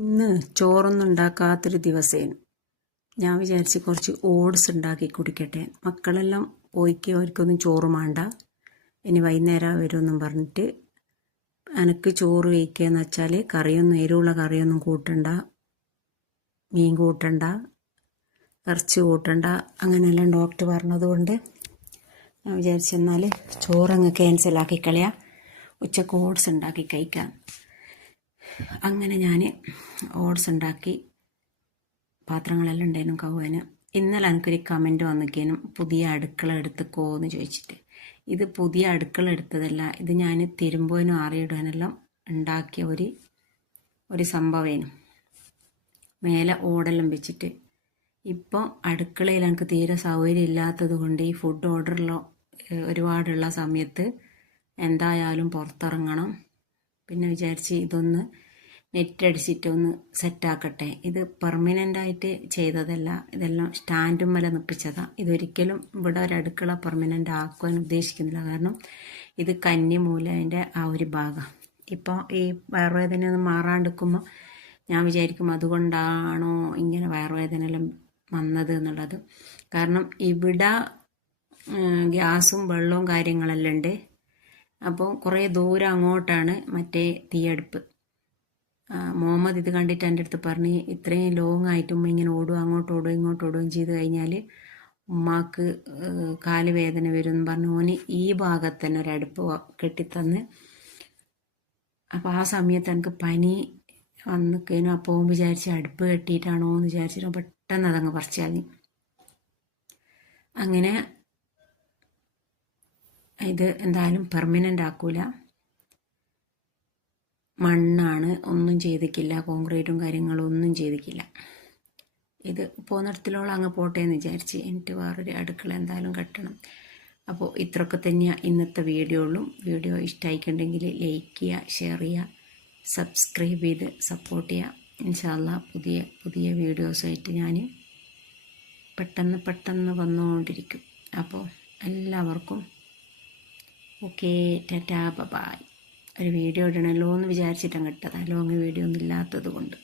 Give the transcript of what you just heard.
ഇന്ന് ചോറൊന്നും ഉണ്ടാക്കാത്തൊരു ദിവസേനു. ഞാൻ വിചാരിച്ച് കുറച്ച് ഓട്സ് ഉണ്ടാക്കി കുടിക്കട്ടെ. മക്കളെല്ലാം പോയിക്ക് അവർക്കൊന്നും ചോറ് വേണ്ട, ഇനി വൈകുന്നേരം വരുമെന്നും പറഞ്ഞിട്ട് എനിക്ക് ചോറ് കഴിക്കുകയെന്ന് വെച്ചാൽ കറിയൊന്നും എരിവുള്ള കറിയൊന്നും കൂട്ടണ്ട, മീൻ കൂട്ടണ്ട, ഇറച്ചി കൂട്ടണ്ട, അങ്ങനെയെല്ലാം ഡോക്ടർ പറഞ്ഞതുകൊണ്ട് ഞാൻ വിചാരിച്ചെന്നാൽ ചോറങ്ങ് ക്യാൻസലാക്കി കളയാം, ഉച്ചക്ക് ഓട്സ് ഉണ്ടാക്കി കഴിക്കാം. അങ്ങനെ ഞാൻ ഓട്സ് ഉണ്ടാക്കി പാത്രങ്ങളെല്ലാം ഉണ്ടായിരുന്നു കവുവാന്. ഇന്നലെ എനിക്കൊരു കമൻറ്റ് വന്നിക്കേനും പുതിയ അടുക്കള എടുത്തുക്കോ എന്ന് ചോദിച്ചിട്ട്. ഇത് പുതിയ അടുക്കള എടുത്തതല്ല, ഇത് ഞാൻ തിരുമ്പോനും ആറിയിടാനെല്ലാം ഉണ്ടാക്കിയ ഒരു സംഭവേനു. മേലെ ഓടെല്ലാം വെച്ചിട്ട്. ഇപ്പോൾ അടുക്കളയിൽ എനിക്ക് തീരെ സൗകര്യം ഇല്ലാത്തത് കൊണ്ട് ഈ ഫുഡ് ഓർഡറിലോ ഒരുപാടുള്ള സമയത്ത് എന്തായാലും പുറത്തിറങ്ങണം. പിന്നെ വിചാരിച്ച് ഇതൊന്ന് നെറ്റ് അടിച്ചിട്ടൊന്ന് സെറ്റാക്കട്ടെ. ഇത് പെർമനൻ്റായിട്ട് ചെയ്തതല്ല, ഇതെല്ലാം സ്റ്റാൻഡും മേലെ നിപ്പിച്ചതാണ്. ഇതൊരിക്കലും ഇവിടെ ഒരു അടുക്കള പെർമനൻ്റ് ആക്കുവാൻ ഉദ്ദേശിക്കുന്നില്ല. കാരണം ഇത് കന്നിമൂലൻ്റെ ആ ഒരു ഭാഗം. ഇപ്പോൾ ഈ വയറുവേദന ഒന്നും മാറാണ്ടിരിക്കുമ്പോൾ ഞാൻ വിചാരിക്കും അതുകൊണ്ടാണോ ഇങ്ങനെ വയറുവേദന എല്ലാം വന്നത് എന്നുള്ളത്. കാരണം ഇവിടെ ഗ്യാസും വെള്ളവും കാര്യങ്ങളെല്ലാം ഉണ്ട്. അപ്പോൾ കുറേ ദൂരം അങ്ങോട്ടാണ് മറ്റേ തീയടുപ്പ്. മുഹമ്മദ് ഇത് കണ്ടിട്ട് എൻ്റെ അടുത്ത് പറഞ്ഞ് ഇത്രയും ലോങ് ആയിട്ട് ഉമ്മ ഇങ്ങനെ ഓടുക, അങ്ങോട്ട് ഓടുകയും ഇങ്ങോട്ട് ഓടുകയും ചെയ്ത് കഴിഞ്ഞാൽ ഉമ്മാക്ക് കാല് വേദന വരും എന്ന് പറഞ്ഞു ഓന് ഈ ഭാഗത്ത് തന്നെ ഒരു അടുപ്പ് കെട്ടിത്തന്ന്. അപ്പോൾ ആ സമയത്ത് എനിക്ക് പനി വന്നിക്കഴിഞ്ഞു. അപ്പോൾ വിചാരിച്ച് അടുപ്പ് കെട്ടിയിട്ടാണോ എന്ന് വിചാരിച്ചിട്ട് പെട്ടെന്ന് അതങ്ങ് പറിച്ചാൽ. അങ്ങനെ ഇത് എന്തായാലും പെർമനൻ്റ് ആക്കൂല. മണ്ണാണ്, ഒന്നും ചെയ്തിക്കില്ല, കോൺക്രീറ്റും കാര്യങ്ങളും ഒന്നും ചെയ്തിക്കില്ല. ഇത് പോകുന്നിടത്തിലോളം അങ്ങ് പോട്ടെ എന്ന് വിചാരിച്ച് എനിക്ക് വേറൊരു അടുക്കള എന്തായാലും കെട്ടണം. അപ്പോൾ ഇത്രയൊക്കെ തന്നെയാണ് ഇന്നത്തെ വീഡിയോയിലും. വീഡിയോ ഇഷ്ടമായിട്ടുണ്ടെങ്കിൽ ലൈക്ക് ചെയ്യുക, ഷെയർ ചെയ്യുക, സബ്സ്ക്രൈബ് ചെയ്ത് സപ്പോർട്ട് ചെയ്യുക. ഇൻഷാ അല്ലാഹ് പുതിയ പുതിയ വീഡിയോസായിട്ട് ഞാൻ പെട്ടെന്ന് വന്നുകൊണ്ടിരിക്കും. അപ്പോൾ എല്ലാവർക്കും ഓക്കെ, ടാറ്റാ ബൈ. ഒരു വീഡിയോ ഇടണമല്ലോ എന്ന് വിചാരിച്ചിട്ടങ്ങ് ഇട്ടതാണ്, ലോങ് വീഡിയോ ഒന്നും ഇല്ലാത്തത് കൊണ്ട്.